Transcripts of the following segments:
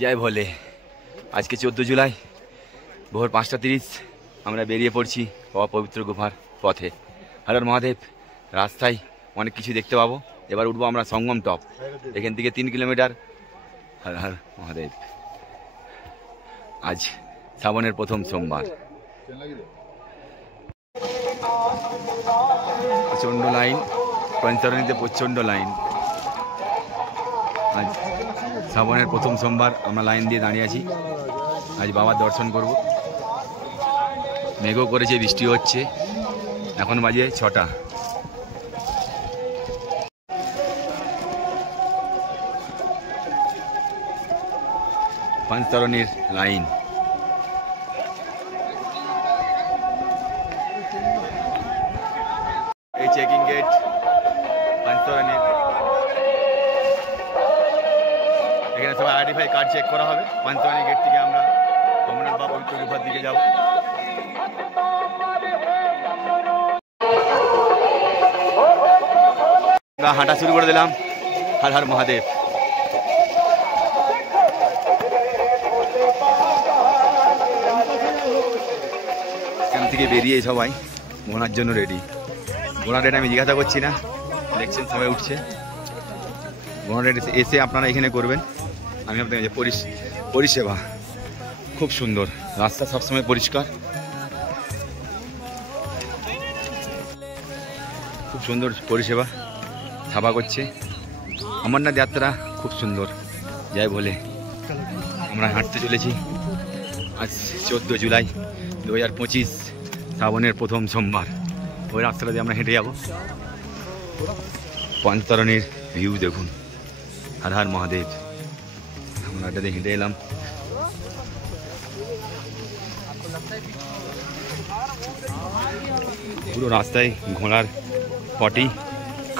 জয় ভোলে। আজকে 14 জুলাই ভোর 5:30 আমরা বেরিয়ে পড়ছি অপবিত্র গুহার পথে। হর মহাদেব। রাস্তায় অনেক কিছু দেখতে পাবো। এবার উঠবো আমরা সঙ্গম টপ, এখান থেকে 3 কিলোমিটার। হর হর মহাদেব। আজ শ্রাবণের প্রথম সোমবার। প্রচণ্ড লাইন, পঞ্চরণীতে প্রচণ্ড লাইন। আজ শ্রাবণের প্রথম সোমবার আমরা লাইন দিয়ে দাঁড়িয়ে আছি। আজ বাবার দর্শন করব। মেঘও করেছে, বৃষ্টি হচ্ছে। এখন বাজে 6টা। পঞ্চরণীর লাইন। এই চেকিং গেট পঞ্চরণীর। এখানে সবাই আইডেন্টিফাই কার্ড চেক করা হবে। পঞ্চরণী গেট থেকে আমরা অমরনাথ বা পবিত্র গুহার দিকে যাব। আমরা হাঁটা শুরু করে দিলাম। হর হর মহাদেব। এখান থেকে বেরিয়ে সবাই ঘোরার জন্য রেডি। ঘোড়া রেট আমি জিজ্ঞাসা করছি না, দেখছেন সবাই উঠছে। ঘোড়া রেট এসে আপনারা এখানে করবেন। আমি আপনাদের পরিষেবা খুব সুন্দর, রাস্তা সবসময় পরিষ্কার, খুব সুন্দর পরিষেবা। ছাপা করছে। অমরনাথ যাত্রা খুব সুন্দর। জয় বলে আমরা হাঁটতে চলেছি। আজ 14 জুলাই 2025, শ্রাবণের প্রথম সোমবার। ওই রাস্তাটা দিয়ে আমরা হেঁটে যাব। পঞ্চরণীর ভিউ দেখুন। হর হর মহাদেব। আমরা এটাতে হেঁটে এলাম। পুরো রাস্তায় ঘোড়ার পটি,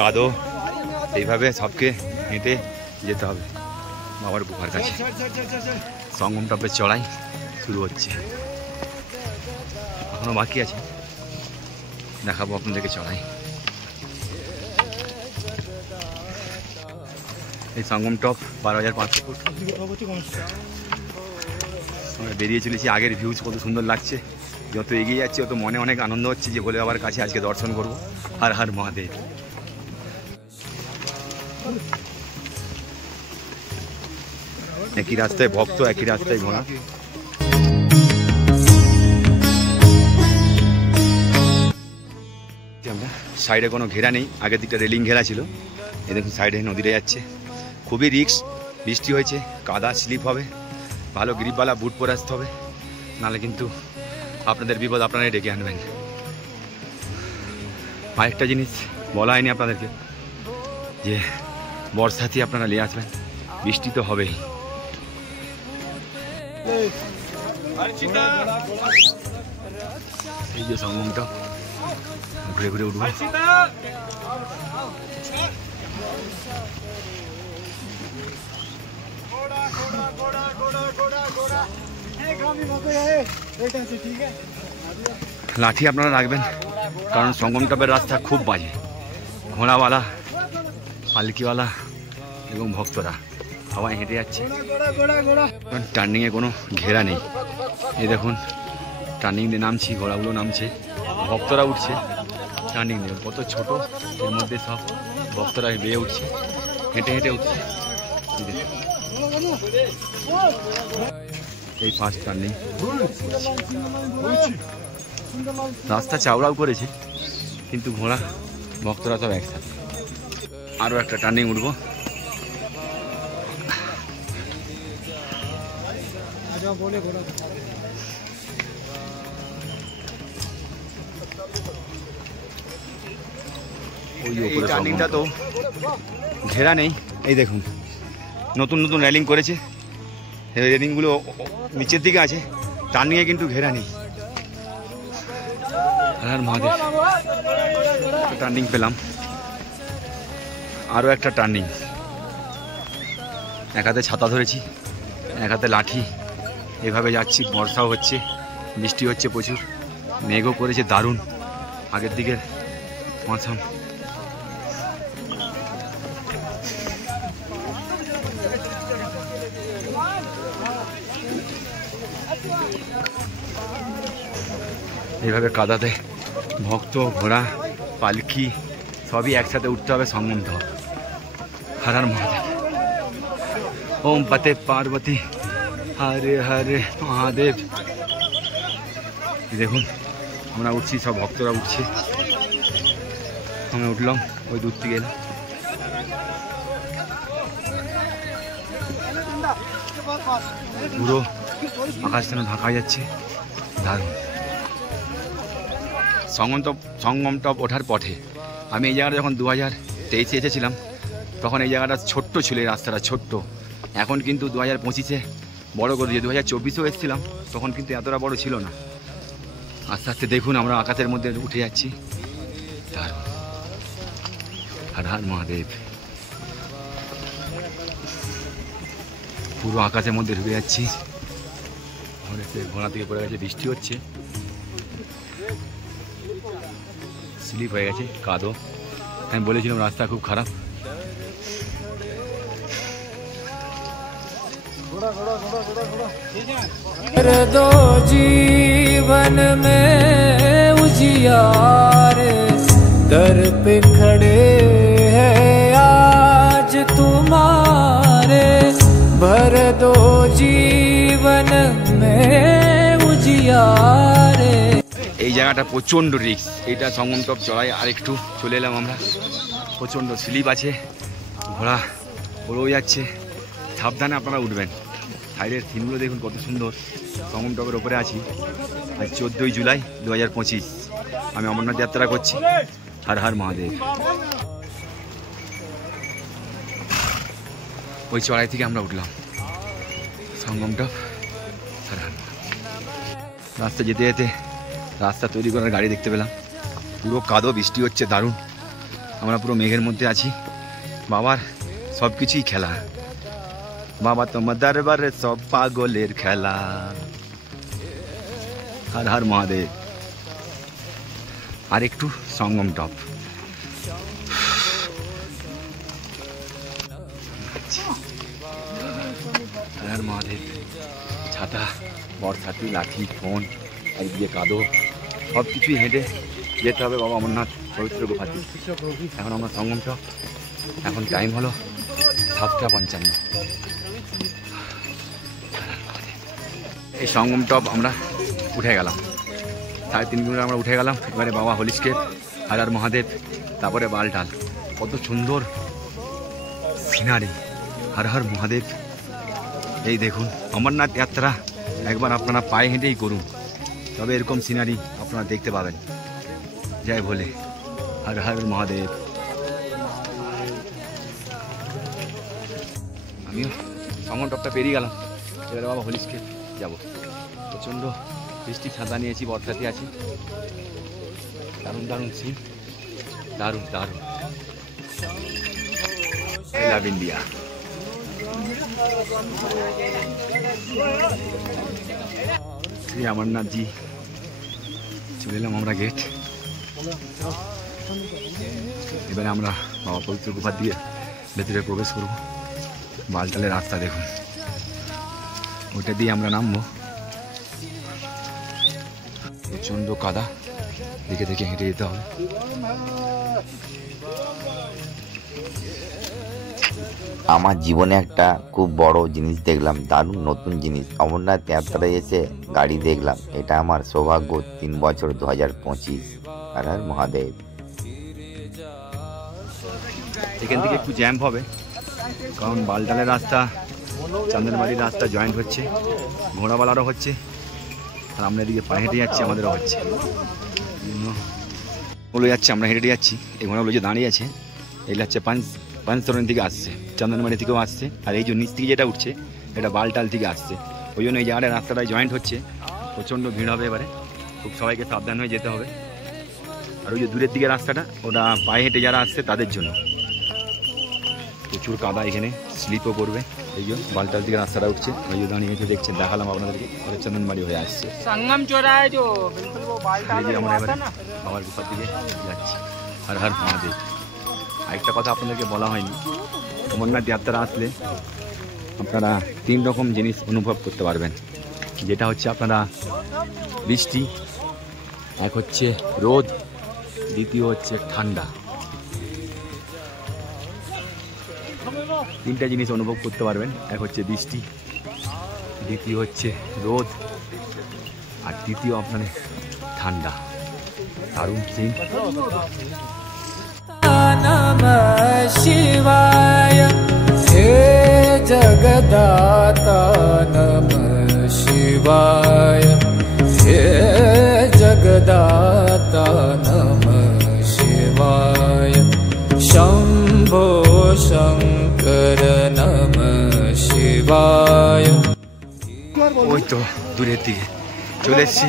কাদো, এইভাবে সবকে হেঁটে যেতে হবে বাবার গুহার কাছে। সঙ্গম টপের চড়াই শুরু হচ্ছে। এখনো বাকি আছে, দেখাবো আপনাদেরকে চড়াই। এই সঙ্গম টপ 12,500 ফুট। আমরা বেরিয়ে চলেছি। আগের ভিউজ কত সুন্দর লাগছে। যত এগিয়ে যাচ্ছে তত মনে অনেক আনন্দ হচ্ছে যে ভোলে বাবার কাছে আজকে দর্শন করব। হর হর মহাদেব। একই রাস্তায় ভক্ত, একই রাস্তায় ঘোড়া। আমরা সাইডে কোনো ঘেরা নেই, আগের দিকটা রেলিং ঘেরা ছিল। এই দেখুন সাইডে নদীটা যাচ্ছে। খুবই রিস্ক, বৃষ্টি হয়েছে, কাদা স্লিপ হবে। ভালো গ্রিপওয়ালা বুট পরে আসতে হবে, নাহলে কিন্তু আপনাদের বিপদ আপনারাই ডেকে আনবেন। আরেকটা জিনিস বলা হয়নি আপনাদেরকে, যে বর্ষাতে আপনারা নিয়ে আসবেন, বৃষ্টি তো হবেই। এই যে সঙ্গমটা, ঘুরে ঘুরে উঠবো। লাঠি আপনারা রাখবেন, কারণ সঙ্গম টপের রাস্তা খুব বাজে। ঘোড়াওয়ালা, পালকিওয়ালা এবং ভক্তরা সবাই হেঁটে যাচ্ছে। টার্নিংয়ে কোনো ঘেরা নেই। এই দেখুন টার্নিং দিয়ে নামছি, ঘোড়াগুলো নামছে, ভক্তরা উঠছে। টার্নিং দিয়ে কত ছোট, এর মধ্যে সব ভক্তরা বেয়ে উঠছে, হেঁটে হেঁটে উঠছে। এই ফার্স্ট টার্নিং। রাস্তা চাওড়াও করেছে, কিন্তু ঘোড়া ভক্তরা সব একসাথে। আরও একটা টার্নিং উঠবো। এই টার্নিংটা তো ঘেরা নেই। এই দেখুন নতুন নতুন রেলিং করেছে, রেলিংগুলো নিচের দিকে আছে, টার্নিংয়ে কিন্তু ঘেরা নেই। আর মহাদেব, টার্নিং পেলাম। আরও একটা টার্নিং। এক হাতে ছাতা ধরেছি, এক হাতে লাঠি, এভাবে যাচ্ছি। বর্ষাও হচ্ছে, বৃষ্টি হচ্ছে প্রচুর, মেঘও করেছে দারুণ। আগের দিকের মৌসুম। এইভাবে কাদাতে ভক্ত, ঘোড়া, পালকি সবই একসাথে উঠতে হবে সঙ্গম ধাপ। হর হর মহাদেব। ওম পতে পার্বতী হরে হরে মহাদেব। দেখুন আমরা উঠছি, সব ভক্তরা উঠছে, আমরা উঠলাম ওই দূর থেকে এলাম। পুরো আকাশটা ঢাকা যাচ্ছে, দারুণ। সঙ্গম টপ ওঠার পথে আমি এই জায়গাটা যখন 2023-এ এসেছিলাম তখন এই জায়গাটা ছোট্ট ছিল, এই রাস্তাটা ছোট্ট। এখন কিন্তু 2025-এ বড় করে দিয়ে, 2024-এও এসেছিলাম তখন কিন্তু এতটা বড় ছিল না। আস্তে আস্তে দেখুন আমরা আকাশের মধ্যে উঠে যাচ্ছি, দারুণ। হর হর মহাদেব। পুরো আকাশের মধ্যে ঢুকে যাচ্ছি। ঘোড়া থেকে পড়ে গেছে, বৃষ্টি হচ্ছে, স্লিপ হয়ে গেছে, কাদো। আমি বলেছিলাম রাস্তা খুব খারাপ। दो जीवन में उजियारे दर पे खड़े हैं आज तुम्हारे, भर दो जीवन में उजियारे। এই জায়গাটা প্রচণ্ড রিস্ক, এইটা সঙ্গম টপ চড়াই আর একটু চলে এলাম আমরা। প্রচণ্ড স্লিপ আছে, ঘোড়া পড়েও যাচ্ছে, সাবধানে আপনারা উঠবেন। সাইডের সিনগুলো দেখুন কত সুন্দর। সঙ্গম টপের ওপরে আছি। আজ 14ই জুলাই 2025, আমি অমরনাথ যাত্রা করছি। হর হর মহাদেব। ওই চড়াই থেকে আমরা উঠলাম সঙ্গম টপ। হর হর। রাস্তা যেতে যেতে রাস্তা তৈরি করার গাড়ি দেখতে পেলাম, পুরো কাদো, বৃষ্টি হচ্ছে, দারুণ। আমরা পুরো মেঘের মধ্যে আছি। বাবার সব কিছুই খেলা, বাবা তোমার দরবারে সব পাগলের খেলা। হর হর মহাদেব। আর একটু সঙ্গম টপ। হর হর মহাদেব। ছাতা, বরসাতি, লাঠি, ফোন, একদিকে কাদো, সব কিছুই হেঁটে যেতে হবে বাবা অমরনাথ পবিত্র গুফাতে। এখন আমরা সঙ্গম টপ, এখন টাইম হলো 7:55। এই সঙ্গম টপ আমরা উঠে গেলাম, 3.5 কিলোমিটার আমরা উঠে গেলাম। এবারে বাবা হোলিস্কেপ, হর হর মহাদেব, তারপরে বালটাল। কত সুন্দর সিনারি, হর হর মহাদেব। এই দেখুন অমরনাথ যাত্রা একবার আপনারা পায়ে হেঁটেই করুন, তবে এরকম সিনারি আপনারা দেখতে পাবেন। জয় ভোলে, হর হর মহাদেব। আমিও সঙ্গম টপটা পেরিয়ে গেলাম, এবারে বাবা হোলিস্কেপ যাবো। প্রচণ্ড বৃষ্টি, ছাতা নিয়েছি, বর্ষাতে আছি, দারুণ দারুণ সিন, দারুণ দারুণ। I love India. Shri Amarnathji চলে এলাম আমরা গেট। এবারে আমরা বাবা পবিত্র গুফার দিয়ে ভেতরে প্রবেশ করব। বালটালের রাস্তা দেখুন, ওইটা দিয়ে আমরা নামবো। প্রচণ্ড কাদা, দেখে দেখে হেঁটে যেতে হবে। আমার জীবনে একটা খুব বড় জিনিস দেখলাম, দারুণ নতুন জিনিস। অমরনাথ যাত্রায় এসে গাড়ি দেখলাম, এটা আমার সৌভাগ্য। 3 বছর 2025। হর হর মহাদেব। এখান থেকে একটু জ্যাম হবে, কারণ বালটালের রাস্তা চান্দনবাড়ির রাস্তা জয়েন্ট হচ্ছে, ঘোড়াওয়ালারও হচ্ছে, আর আমরা এদিকে পায়ে হেঁটে যাচ্ছি, আমাদেরও হচ্ছে। ওগুলো যাচ্ছে, আমরা হেঁটে যাচ্ছি। এই ঘোড়াগুলো যে দাঁড়িয়ে আছে, এগুলো হচ্ছে পাঁচতরণ থেকে আসছে, চান্দনবাড়ি থেকেও আসছে, আর এই যে নিচ থেকে যেটা উঠছে এটা বালটাল থেকে আসছে। ওই জন্য এই জায়গাটা রাস্তাটায় জয়েন্ট হচ্ছে, প্রচণ্ড ভিড় হবে এবারে, খুব সবাইকে সাবধান হয়ে যেতে হবে। আর ওই যে দূরের দিকে রাস্তাটা, ওটা পায়ে হেঁটে যারা আসছে তাদের জন্য। প্রচুর কাদা, এখানে স্লিপও করবে। এই যে বালটাল দিকে রাস্তাটা উঠছে, ওই যে দাঁড়িয়ে এসে দেখছেন, দেখালাম আপনাদেরকে, ওদের চন্দনবাড়ি হয়ে আসছে। संगम चौराहे जो बिल्कुल वो बालटाल আমরা এবারে বাবার গুফার দিকে যাচ্ছি। হর হর মহাদেব। আরেকটা কথা আপনাদেরকে বলা হয়নি, অমরনাথ যাত্রা আসলে আপনারা 3 রকম জিনিস অনুভব করতে পারবেন। যেটা হচ্ছে আপনারা বৃষ্টি, এক হচ্ছে রোদ, দ্বিতীয় হচ্ছে ঠান্ডা। তিনটা জিনিস অনুভব করতে পারবেন। এক হচ্ছে বৃষ্টি, দ্বিতীয় হচ্ছে রোদ, আর তৃতীয় আপনার ঠান্ডা। দারুণ সিন। नमः शिवाय हे जगदाता नमः शिवाय हे जगदाता नमः शिवाय शंभो शंकर नमः शिवाय। ওই তো দূরের দিকে চলে এসেছি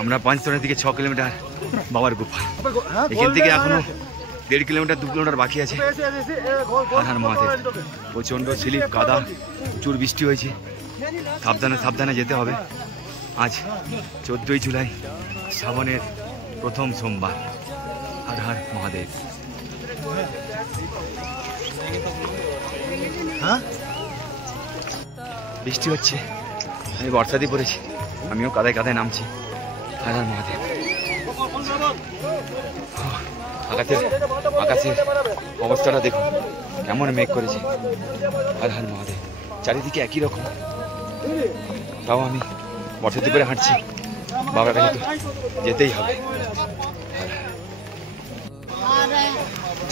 আমরা, পাঁচতনের দিকে 6 কিলোমিটার বাবার গুফা। এখান থেকে এখনো 1.5 কিলোমিটার 2 কিলোমিটার বাকি আছে। হার মহাদেব, প্রচণ্ড স্লিপ, কাদা, প্রচুর বৃষ্টি হয়েছে। সাবধানে সাবধানে যেতে হবে। আজ 14ই জুলাই, শ্রাবণের প্রথম সোমবার। হর হর মহাদেব। বৃষ্টি হচ্ছে, আমি বর্ষাতে পড়েছি, আমিও কাদায় কাদায় নামছি। হর হর মহাদেব। আকাশের অবস্থাটা দেখুন কেমন মেঘ করেছে। হর হর মহাদেব। চারিদিকে একই রকম, তাও আমি বর্ষাতে করে হাঁটছি। বাবার কাছে তো যেতেই হবে।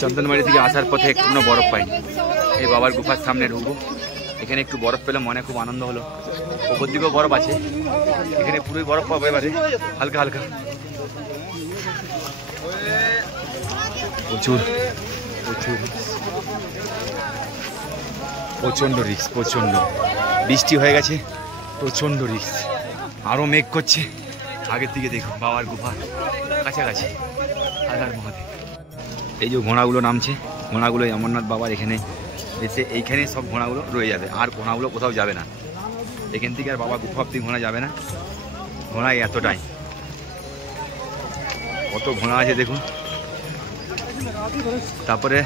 চন্দনবাড়ি থেকে আসার পথে একটু বরফ পাইনি। এই বাবার গুফার সামনে ঢুকবো। এখানে একটু বরফ পেলাম, মনে খুব আনন্দ হলো। ওপর দিকেও বরফ আছে, এখানে পুরোই বরফ পাবো এবারে, হালকা হালকা। প্রচুর প্রচুর প্রচণ্ড রিস্ক, প্রচণ্ড বৃষ্টি হয়ে গেছে, প্রচণ্ড রিস্ক। আরও মেঘ করছে। আগের দিকে দেখুন বাবার গুফা কাছাকাছি। হর হর মহাদেব। এই যে ঘোড়াগুলো নামছে, ঘোড়াগুলো অমরনাথ বাবার এখানে এসে এইখানে সব ঘোড়াগুলো রয়ে যাবে, আর ঘোড়াগুলো কোথাও যাবে না। এখান থেকে আর বাবা গুফা অব্দি ঘোড়া যাবে না। ঘোড়ায় এতটাই, কত ঘোড়া আছে দেখুন। তারপরে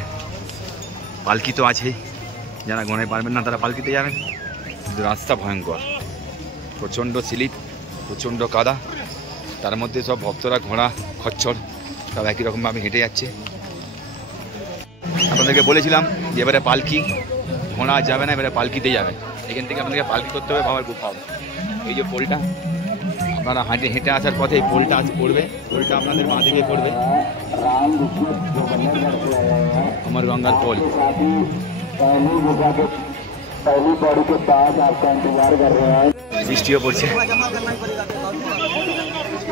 পালকি তো আছেই, যারা ঘোড়ায় পারবেন না তারা পালকিতে যাবেন। কিন্তু রাস্তা ভয়ঙ্কর, প্রচণ্ড স্লিপ, প্রচণ্ড কাদা। তার মধ্যে সব ভক্তরা ঘোড়া খচ্চর সব একই রকমভাবে হেঁটে যাচ্ছে। আপনাদেরকে বলেছিলাম যে এবারে পালকি, ঘোড়া যাবে না, এবারে পালকিতে যাবেন। এখান থেকে আপনাদেরকে পালকি করতে হবে বাবার গুফা। এই যে পোলটা, আপনারা হাঁটে হেঁটে আসার পথে এই পোলটা পড়বে, পোলটা আপনাদের বাঁ দিকে পড়বে। আমার গঙ্গার পোল। বৃষ্টিও পড়ছে,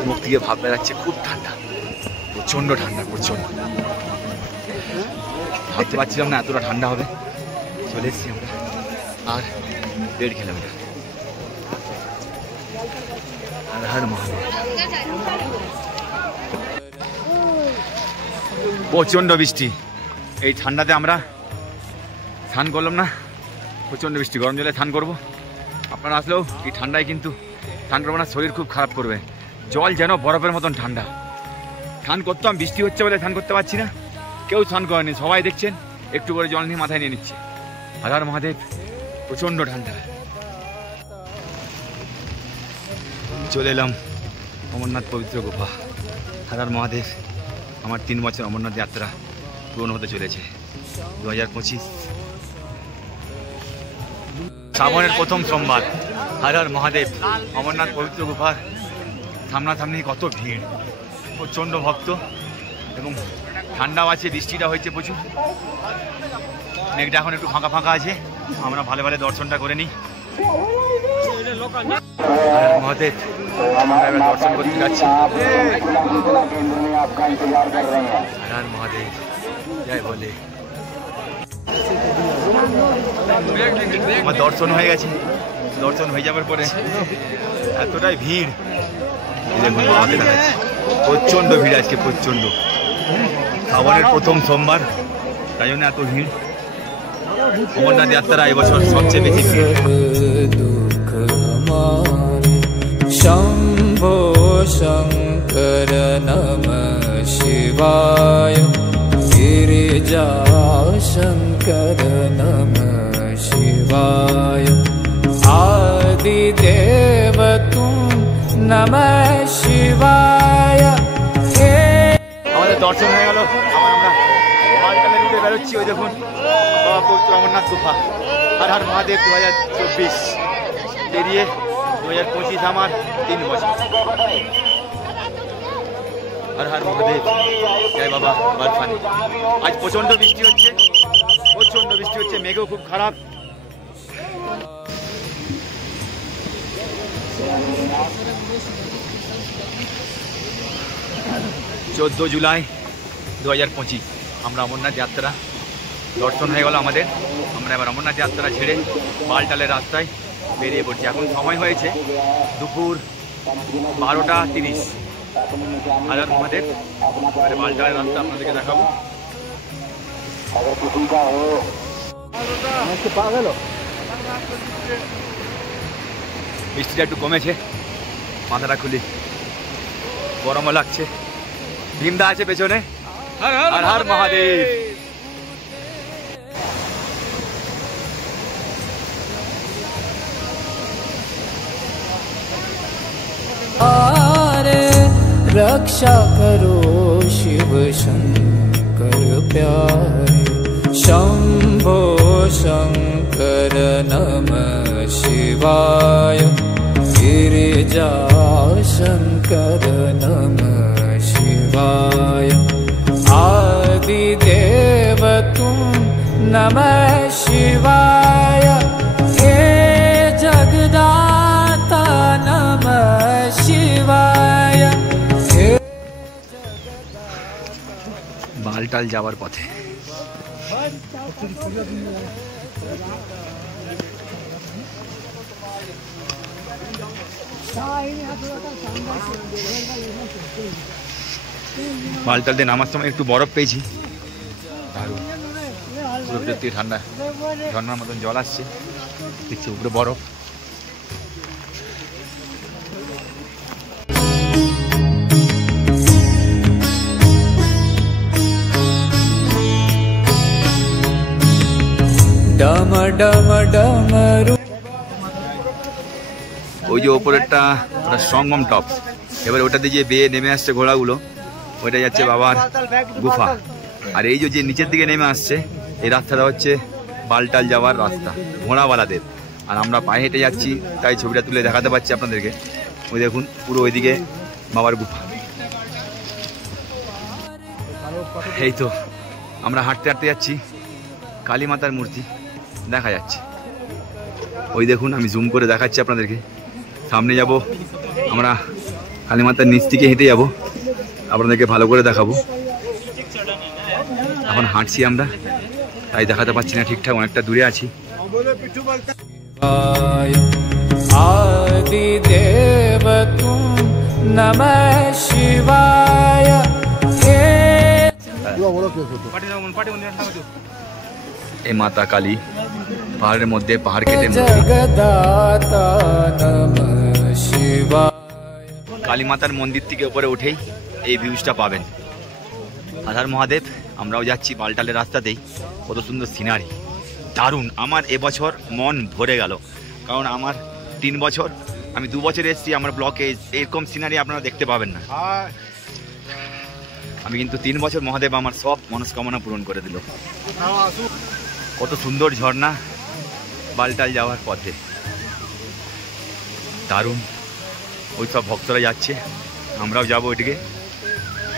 মুখ থেকে ভাব বেড়াচ্ছে, খুব ঠান্ডা, প্রচণ্ড ঠান্ডা, প্রচণ্ড। ভাবতে পারছিলাম না এতটা ঠান্ডা হবে। চলে এসেছি আমরা আর 1.5 কিলোমিটার। হর হর মহাদেব। প্রচণ্ড বৃষ্টি, এই ঠান্ডাতে আমরা স্নান করলাম না। প্রচণ্ড বৃষ্টি, গরম জলে স্নান করবো। আপনারা আসলেও এই ঠান্ডায় কিন্তু স্নান করবো না, শরীর খুব খারাপ করবে। জল যেন বরফের মতন ঠান্ডা। স্নান করতাম, বৃষ্টি হচ্ছে বলে স্নান করতে পারছি না। কেউ স্নান করেনি, সবাই দেখছেন একটু করে জল নিয়ে মাথায় নিয়ে নিচ্ছে। হর হর মহাদেব। প্রচণ্ড ঠান্ডা। চলে এলাম অমরনাথ পবিত্র গুফা। হর হর মহাদেব। আমার 3 বছর অমরনাথ যাত্রা পূরণ হতে চলেছে 2025 শ্রাবণের প্রথম সোমবার। হর হর মহাদেব। অমরনাথ পবিত্র গুফার সামনাসামনি কত ভিড়, প্রচণ্ড ভক্ত, এবং ঠান্ডাও আছে, বৃষ্টিটা হয়েছে প্রচুর। মেঘটা এখন একটু ফাঁকা ফাঁকা আছে, আমরা ভালো ভালো দর্শনটা করে নিই। মহাদেব, আমরা এবার দর্শন করতে যাচ্ছি। হর মহাদেব, জয় ভোলে। আমার দর্শন হয়ে গেছে। দর্শন হয়ে যাওয়ার পরে এতটাই ভিড়, প্রচণ্ড ভিড় আজকে, প্রচণ্ড। শ্রাবণের প্রথম সোমবার, তাই জন্য এত ভিড়। অমরনাথ যাত্রা এবছর সবচেয়ে বেশি ভিড়। शंभो शंकर नमः शिवाय गिरिजा शंकर नमः शिवाय आदिदेव तुम नमः शिवाय দর্শন হয়ে গেল। আবার আমরা বালটালের রুটে বেরোচ্ছি। ওই দেখুন বাবা পবিত্র অমরনাথ গুফা। হর হর মহাদেব 2024 পেরিয়ে 2025 আমার 3 বছর। হর হর মহাদেব, জয় বাবা বরফানি। আজ প্রচন্ড বৃষ্টি হচ্ছে, প্রচন্ড বৃষ্টি হচ্ছে, মেঘও খুব খারাপ। 14 জুলাই 2025 আমরা অমরনাথ যাত্রা দর্শন হয়ে গেল আমাদের। আমরা এবার অমরনাথ যাত্রা ছেড়ে বালটালের রাস্তায় বেরিয়ে পড়ছি। এখন সময় হয়েছে দুপুর 12:30। হর হর মহাদেব। এবারে বালটালের রাস্তা আপনাদেরকে দেখাবো। বৃষ্টিটা একটু কমেছে, মাথাটা খুলি, গরমও লাগছে। ভীমদা আছে পেছনে। হর হর মহাদেব। रक्षा करो शिव शंकर प्यारे। शंभो शंकर नमः शिवाय। गिरिजा शंकर नमः शिवाय। आदिदेव तुम नमः शिवाय। हे जगदाता नमः शिवाय। বালটাল যাওয়ার পথে বালটাল দিয়ে নামার সময় একটু বরফ পেয়েছি। ঠান্ডা ঝর্ণার মতন জল আসছে, দেখছি উপরে বরফ। ওই যে ওপরেরটা ওটা সঙ্গম টপ। এবার ওটা দিয়ে যে বেয়ে নেমে আসছে ঘোড়াগুলো, ওইটা যাচ্ছে বাবার গুফা। আর এই যে নিচের দিকে নেমে আসছে এই রাস্তাটা হচ্ছে বালটাল যাওয়ার রাস্তা ঘোড়াওয়ালাদের। আর আমরা পায়ে হেঁটে যাচ্ছি, তাই ছবিটা তুলে দেখাতে পারছি আপনাদেরকে। ওই দেখুন পুরো ওইদিকে বাবার গুফা। এই তো আমরা হাঁটতে হাঁটতে যাচ্ছি, কালী মাতার মূর্তি দেখা যাচ্ছে। ওই দেখুন আমি জুম করে দেখাচ্ছি আপনাদেরকে। সামনে যাব আমরা, কালী মাতার নিচ থেকে হেঁটে যাব, আপনাদেরকে ভালো করে দেখাবো। এখন হাঁটছি আমরা, তাই দেখাতে পাচ্ছি না ঠিকঠাক, অনেকটা দূরে আছি। आदिदेव तुम नमः शिवाय। এই মাতা কালী পাহাড়ের মধ্যে পাহাড় কেটে जगदाता नमः शिवाय। কালী মাতার মন্দির থেকে উপরে উঠেই এই ভিউজটা পাবেন। হর হর মহাদেব। আমরাও যাচ্ছি বালটালের রাস্তাতেই। কত সুন্দর সিনারি, দারুণ। আমার এবছর মন ভরে গেল, কারণ আমার 3 বছর, আমি 2 বছর এসেছি। আমার ব্লকে এরকম সিনারি আপনারা দেখতে পাবেন না। আমি কিন্তু 3 বছর মহাদেব আমার সব মনস্কামনা পূরণ করে দিল। কত সুন্দর ঝর্ণা বালটাল যাওয়ার পথে, দারুণ। ওই সব ভক্তরা যাচ্ছে, আমরাও যাবো ওইদিকে।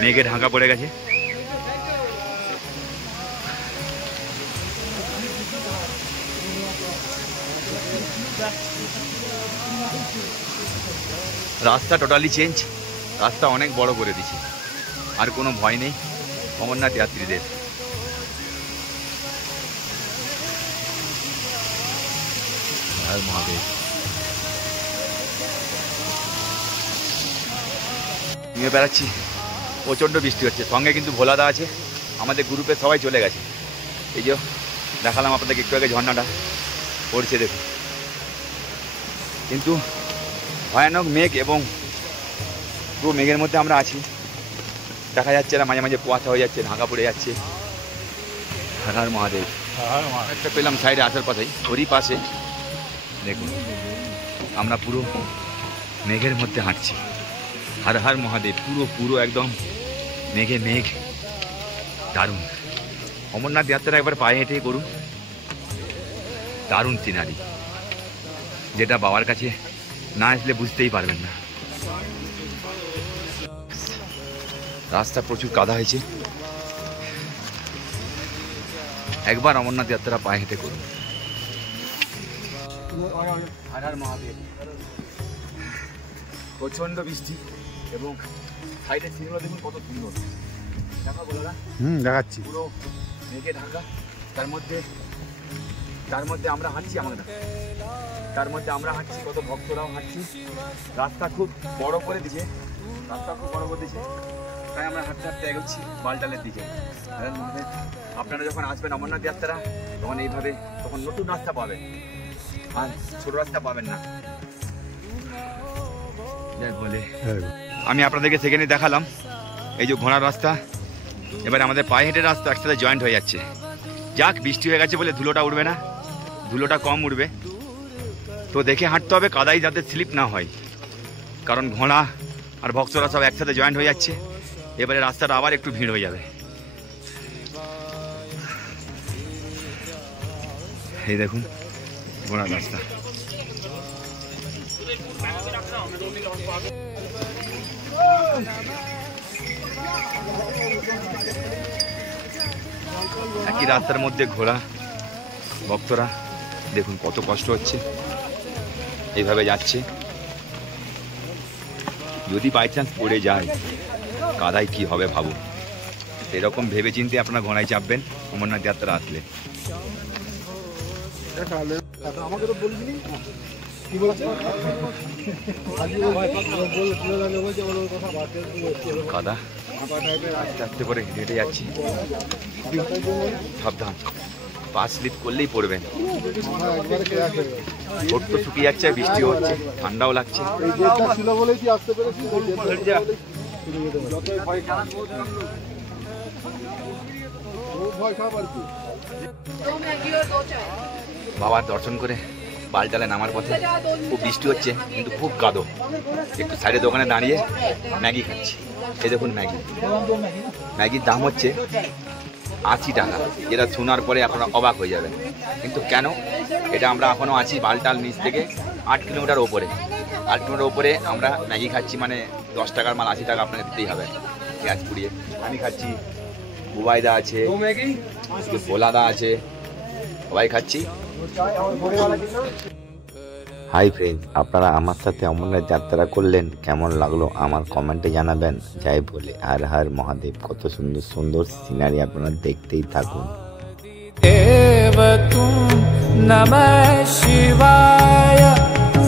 মেঘে ঢাকা পড়ে গেছে। রাস্তা টোটালি চেঞ্জ, রাস্তা অনেক বড় করে দিচ্ছে। আর কোনো ভয় নেই অমরনাথ যাত্রীদের। হর মহাদেব। নিয়ে বেড়াচ্ছি, প্রচণ্ড বৃষ্টি হচ্ছে, সঙ্গে কিন্তু ভোলাদা আছে। আমাদের গ্রুপে সবাই চলে গেছে। এই যে দেখালাম আপনাদেরকে একটু আগে, ঝর্ণাটা পড়ছে দেখুন। কিন্তু ভয়ানক মেঘ, এবং পুরো মেঘের মধ্যে আমরা আছি। দেখা যাচ্ছে না, মাঝে মাঝে কুয়াশা হয়ে যাচ্ছে, ঢাকা পড়ে যাচ্ছে। হর হর মহাদেব। একটা পেলাম সাইডে আসার পথেই, ওরই পাশে দেখুন আমরা পুরো মেঘের মধ্যে হাঁটছি। হর হর মহাদেব। পুরো পুরো একদম মেঘে মেঘ, দারুণ। অমরনাথ যাত্রা একবার পায়ে হেঁটে করুন, দারুণ সিনারি, যেটা বাবার কাছে না আসলে বুঝতেই পারবেন না। রাস্তা প্রচুর কাদা হয়েছে, একবার অমরনাথ যাত্রা পায়ে হেঁটে করুন। প্রচন্ড বৃষ্টি এবং সাইডের সিনগুলো দেখুন কত সুন্দর, দেখাচ্ছি। পুরো মেঘে ঢাকা, তার মধ্যে আমরা হাঁটছি, কত ভক্তরাও হাঁটছি। রাস্তা খুব বড় করে দিছে, তাই আমরা হাঁটতে হাঁটতে এগোচ্ছি বালটালের দিকে। আপনারা যখন আসবেন অমরনাথ যাত্রা তখন এইভাবে তখন নতুন রাস্তা পাবেন, আর ছোট রাস্তা পাবেন না। বলে আমি আপনাদেরকে সেখানে দেখালাম এই যে ঘোড়ার রাস্তা, এবারে আমাদের পায়ে হেঁটে রাস্তা একসাথে জয়েন্ট হয়ে যাচ্ছে। যাক, বৃষ্টি হয়ে গেছে বলে ধুলোটা উঠবে না, ধুলোটা কম উঠবে, তো দেখে হাঁটতে হবে কাদাই যাতে স্লিপ না হয়, কারণ ঘোড়া আর ভক্তরা সব একসাথে জয়েন্ট হয়ে যাচ্ছে। এবারে রাস্তাটা আবার একটু ভিড় হয়ে যাবে। এই দেখুন ঘোড়ার রাস্তা। একই রাস্তার মধ্যে ঘোড়া, ভক্তরা দেখুন কত কষ্ট হচ্ছে, এইভাবে যাচ্ছে। যদি বাই চান্স পড়ে যায় কাদায় কি হবে ভাবুন, এরকম ভেবে চিন্তে আপনারা ঘোড়ায় চাপবেন অমরনাথ যাত্রা আসলে। আমাকে তো বলিনি কি বলছে, কাদা আস্তে আস্তে করে হেঁটে যাচ্ছি, সাবধান, পা স্লিপ করলেই পড়বেন। ঠোঁট তো শুকিয়ে যাচ্ছে, বৃষ্টি হচ্ছে, ঠান্ডাও লাগছে। বাবার দর্শন করে বালটালে নামার পথে খুব বৃষ্টি হচ্ছে, কিন্তু খুব কাদো। একটু সাইডে দোকানে দাঁড়িয়ে ম্যাগি খাচ্ছি। এই দেখুন ম্যাগির দাম হচ্ছে 80 টাকা, যেটা শোনার পরে আপনারা অবাক হয়ে যাবেন। কিন্তু কেন, এটা আমরা এখনও আছি বালটাল নিচ থেকে 8 কিলোমিটার ওপরে। 8 কিলোমিটার ওপরে আমরা ম্যাগি খাচ্ছি, মানে 10 টাকার মাল 80 টাকা আপনাকে দিতেই হবে পেঁয়াজ পুড়িয়ে। আমি খাচ্ছি, বুবাইদা আছে, ভোলাদা আছে, সবাই খাচ্ছি। হাই ফ্রেন্ডস, আপনারা আমার সাথে অমরনাথ যাত্রা করলেন, কেমন লাগলো আমার কমেন্টে জানাবেন। জয় ভোলে, হর হর মহাদেব। কত সুন্দর সুন্দর সিনারি আপনারা দেখতেই থাকুন। देव तुम नमः शिवाय,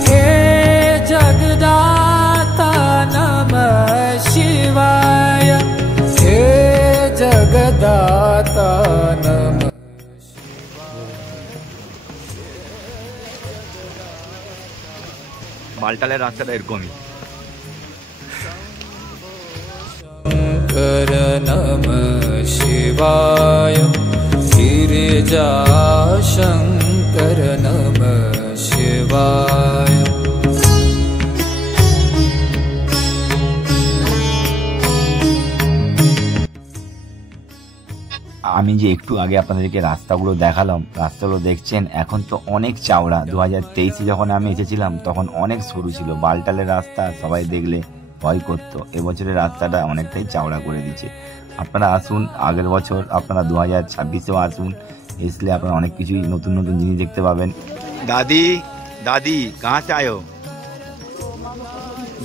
हे जगदाता नमः शिवाय, हे जगदाता नमः। বালটালের রাস্তাটা এরকমই। शंकर नमः शिवाय, गिरिजा शंकर नमः शिवाय। আমি যে একটু আগে আপনাদেরকে রাস্তাগুলো দেখালাম, রাস্তাগুলো দেখছেন এখন তো অনেক চাওড়া। 2023-এ যখন আমি এসেছিলাম তখন অনেক সরু ছিল। বালটালের রাস্তা সবাই দেখলে ভয় করতো, এবছরের রাস্তাটা অনেকটাই চাওড়া করে দিচ্ছে। আপনারা আসুন, আগের বছর আপনারা 2026-এও আসুন, इसलिए আপনারা অনেক কিছুই নতুন নতুন জিনিস দেখতে পাবেন। दादी दादी कहाँ से आए हो?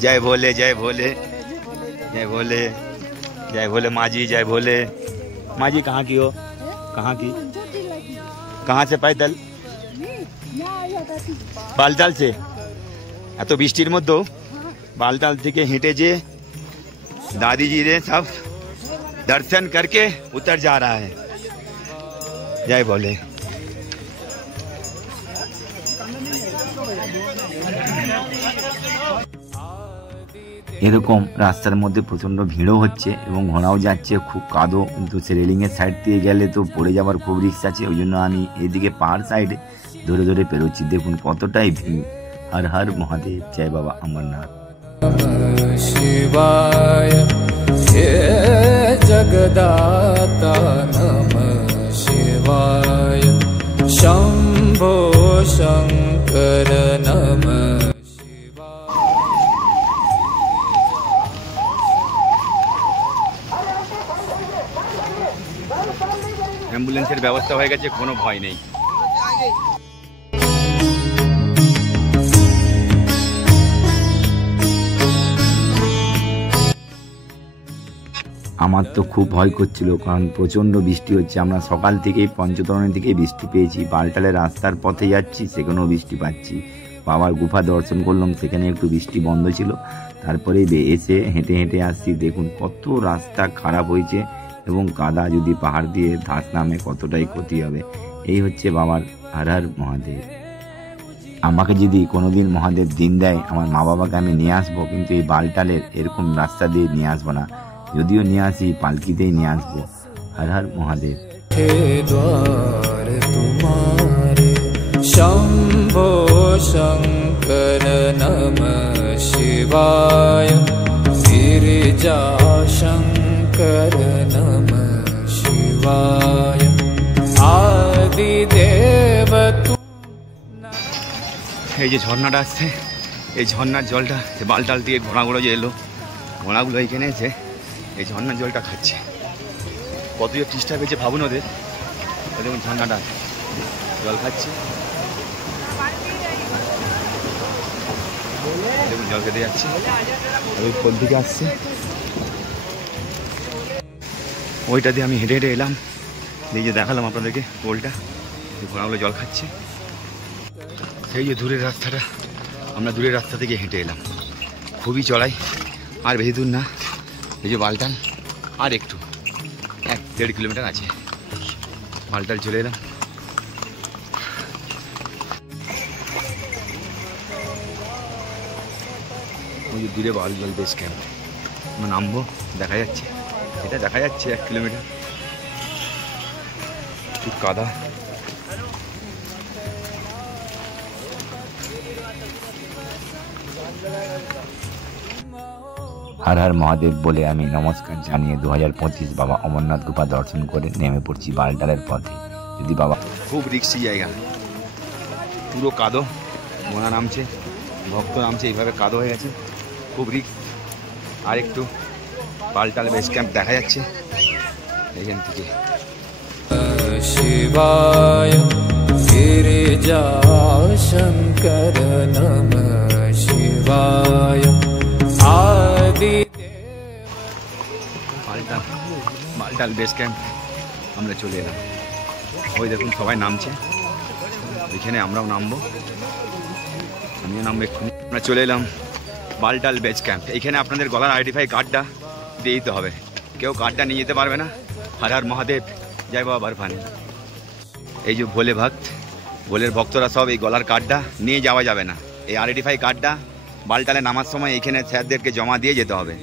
जय भोले जय भोले जय भोले जय भोले। माँ जी जय भोले। माँ जी कहाँ की हो? कहाँ की? कहाँ से पैदल? बालताल से। এত বৃষ্টির মধ্যেও बालताल থেকে হেঁটে যে दादी जी ने सब दर्शन करके उतर जा रहा है। जय भोले। এরকম রাস্তার মধ্যে প্রচন্ড ভিড়ও হচ্ছে এবং ঘোড়াও যাচ্ছে, খুব কাদো, কিন্তু সে রেলিংয়ের সাইড দিয়ে গেলে তো পড়ে যাওয়ার খুব রিস্ক আছে। ওই জন্য আমি এদিকে পাহাড় সাইডে ধরে ধরে পেরোচ্ছি। দেখুন কতটাই ভিড়। হর হর মহাদেব, জয় বাবা অমরনাথ। शिवाय, हे जगदाता नमः शिवाय शम्भो शङ्कर नमः অ্যাম্বুলেন্সের ব্যবস্থা হয়ে গেছে, কোনো ভয় নেই। আমার তো খুব ভয় করছিল, কারণ প্রচণ্ড বৃষ্টি হচ্ছে। আমরা সকাল থেকেই পঞ্চতরণের দিকে বৃষ্টি পেয়েছি, বালটালের রাস্তার পথে যাচ্ছি, সেখানেও বৃষ্টি পাচ্ছি। বাবার গুফা দর্শন করলাম, সেখানে একটু বৃষ্টি বন্ধ ছিল। তারপরে এসে হেঁটে হেঁটে আসছি, দেখুন কত রাস্তা খারাপ হয়েছে এবং কাদা, যদি পাহাড় দিয়ে ধাস নামে কতটাই ক্ষতি হবে। এই হচ্ছে বাবার হর হর মহাদেব। আমাকে যদি কোনোদিন মহাদেব দিন দেয়, আমার মা বাবাকে আমি নিয়ে আসবো, কিন্তু এই বালটালের এরকম রাস্তা দিয়ে নিয়ে আসবো না। যদিও নিয়ে আসি, পালকিতেই নিয়ে আসবো। হর হর মহাদেব। हे द्वार तुम्हारे शम्भो शङ्कर नमः शिवाय गिरिजा शङ्कर नमः शिवाय आदिदेव तु। এই যে ঝর্ণাটা আসছে, এই ঝর্ণার জলটা বালটাল দিয়ে ঘোড়াগুলো যে এলো, ঘোড়াগুলো এখানে এসে এই ঝর্ণার জলটা খাচ্ছে। কত যে তৃষ্ঠা পেয়েছে ভাবুন ওদের। দেখুন ঝর্ণাটা জল খাচ্ছে, দেখুন জল খেতে যাচ্ছে, ওই কোন দিকে আসছে। ওইটা দিয়ে আমি হেঁটে হেঁটে এলাম, এই যে দেখালাম আপনাদেরকে পোলটা, ঘোড়াগুলো জল খাচ্ছে। সেই যে দূরের রাস্তাটা, আমরা দূরের রাস্তা থেকে হেঁটে এলাম, খুবই চড়াই, আর বেশি দূর না। এই যে বালটাল, আর একটু 1-1.5 কিলোমিটার আছে, বালটাল চলে এলাম। ওই যে দূরে বালটাল বেস ক্যাম্প, আমরা নামবো, দেখা যাচ্ছে, এটা দেখা যাচ্ছে 1 কিলোমিটার। খুব কাদা, হর হর মহাদেব বলে আমি নমস্কার জানিয়ে 2025 বাবা অমরনাথ গুফা দর্শন করে নেমে পড়ছি বালটালের পথে। যদি বাবা, খুব রিক্সি জায়গা, পুরো কাদো, মোনা নামছে, ভক্ত নামছে, এইভাবে কাদো হয়ে গেছে, খুব রিক্স। আর একটু বালটাল বেস ক্যাম্প দেখা যাচ্ছে এখান থেকে। शिवाय गिरिजा शङ्कर नमः शिवाय आदि। বালটাল বেস ক্যাম্প আমরা চলে এলাম। ওই দেখুন সবাই নামছে, ওইখানে আমরাও নামবো, আমিও নামবো এক্ষুনি। আমরা চলে এলাম বালটাল বেস ক্যাম্প। এইখানে আপনাদের গলার আইডেন্টিফাই কার্ডটা দিয়ে দিতে হবে, কেউ কার্ডটা নিয়ে যেতে পারবে না। হর হর মহাদেব, জয় বাবা বরফানি। এই যে ভোলে ভক্ত, ভোলের ভক্তরা সব এই গলার কার্ডটা নিয়ে যাওয়া যাবে না। এই আইডেন্টিফাই কার্ডটা বালটালে নামার সময় এইখানে স্যারদেরকে জমা দিয়ে যেতে হবে,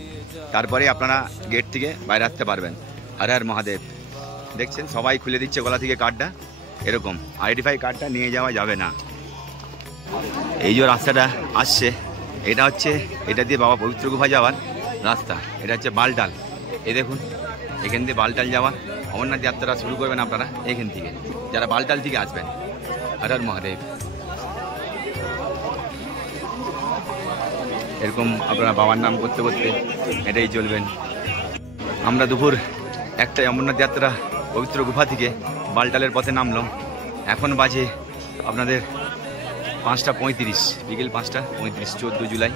তারপরে আপনারা গেট থেকে বাইরে আসতে পারবেন। হর হর মহাদেব। দেখছেন সবাই খুলে দিচ্ছে গলা থেকে কার্ডটা, এরকম আইডেন্টিফাই কার্ডটা নিয়ে যাওয়া যাবে না। এই যে রাস্তাটা আসছে, এটা হচ্ছে, এটা দিয়ে বাবা পবিত্র গুফা যাওয়ার রাস্তা। এটা হচ্ছে বালটাল। এই দেখুন এখান দিয়ে বালটাল যাওয়ার অমরনাথ যাত্রা শুরু করবেন আপনারা এখান থেকে, যারা বালটাল থেকে আসবেন। হর হর মহাদেব। এরকম আপনারা বাবার নাম করতে করতে এটাই চলবেন। আমরা দুপুর 1টায় অমরনাথ যাত্রা পবিত্র গুফা থেকে বালটালের পথে নামলাম। এখন বাজে আপনাদের 5:35, বিকেল 5:35, 14 জুলাই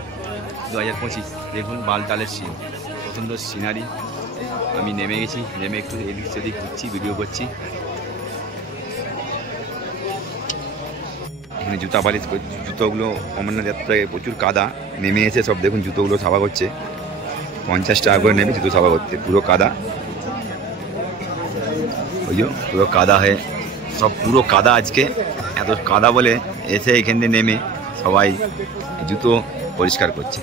2025। দেখুন বালটালের সিন, সুন্দর সিনারি। আমি নেমে গেছি, নেমে একটু এদিক সেদিক ঘুরছি, ভিডিও করছি। এখানে জুতা পালিশ, জুতোগুলো অমরনাথ যাত্রায় প্রচুর কাদা, নেমে এসে সব দেখুন জুতোগুলো সাফা করছে। 50 টাকা করে নেবে জুতো সাফা করতে, পুরো কাদা। ওই যে পুরো কাদা হয়ে সব, পুরো কাদা আজকে, এত কাদা বলে এসে এখান দিয়ে নেমে সবাই জুতো পরিষ্কার করছে।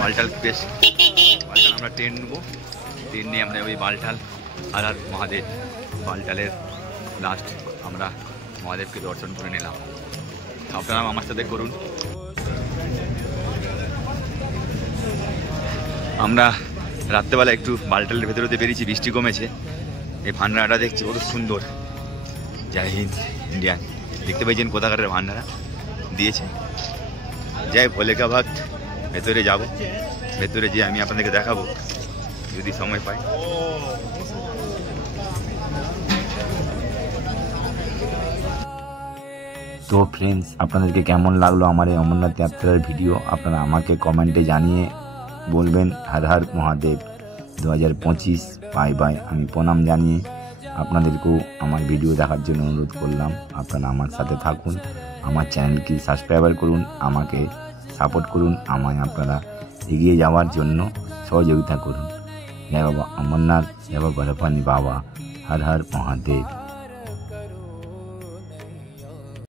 বালটাল বেশ, বালটাল আমরা ট্রেন নেবো, ট্রেন নিয়ে আমরা ওই বালটাল হর হর মহাদেব, বালটালের লাস্ট আমরা মহাদেবকে দর্শন করে নিলাম। আপনারা আমার সাথে করুন। আমরা রাত্রেবেলা একটু বালটালের ভেতরে বেরিয়েছি, বৃষ্টি কমেছে। এই ভান্ডারাটা দেখছি কত সুন্দর। জয় হিন্দ ইন্ডিয়ান। দেখতে পাইছেন কোথাকারের ভান্ডারা দিয়েছে। জয় ভোলে কা ভক্ত। ভেতরে যাব, ভেতরে যেয়ে আমি আপনাদেরকে দেখাবো যদি সময় পাই। তো ফ্রেন্ডস, আপনাদেরকে কেমন লাগলো আমার এই অমরনাথ যাত্রার ভিডিও আপনারা আমাকে কমেন্টে জানিয়ে বলবেন। Har Har Mahadev 2025 bye bye. আমি প্রণাম জানিয়ে আপনাদেরকেও আমার ভিডিও দেখার জন্য অনুরোধ করলাম। আপনারা আমার সাথে থাকুন, আমার চ্যানেলকে সাবস্ক্রাইবার করুন, আমাকে সাপোর্ট করুন, আমায় আপনারা এগিয়ে যাওয়ার জন্য সহযোগিতা করুন। জয় বাবা অমরনাথ, জয় বাবা বরফানি বাবা, হর হর মহাদেব।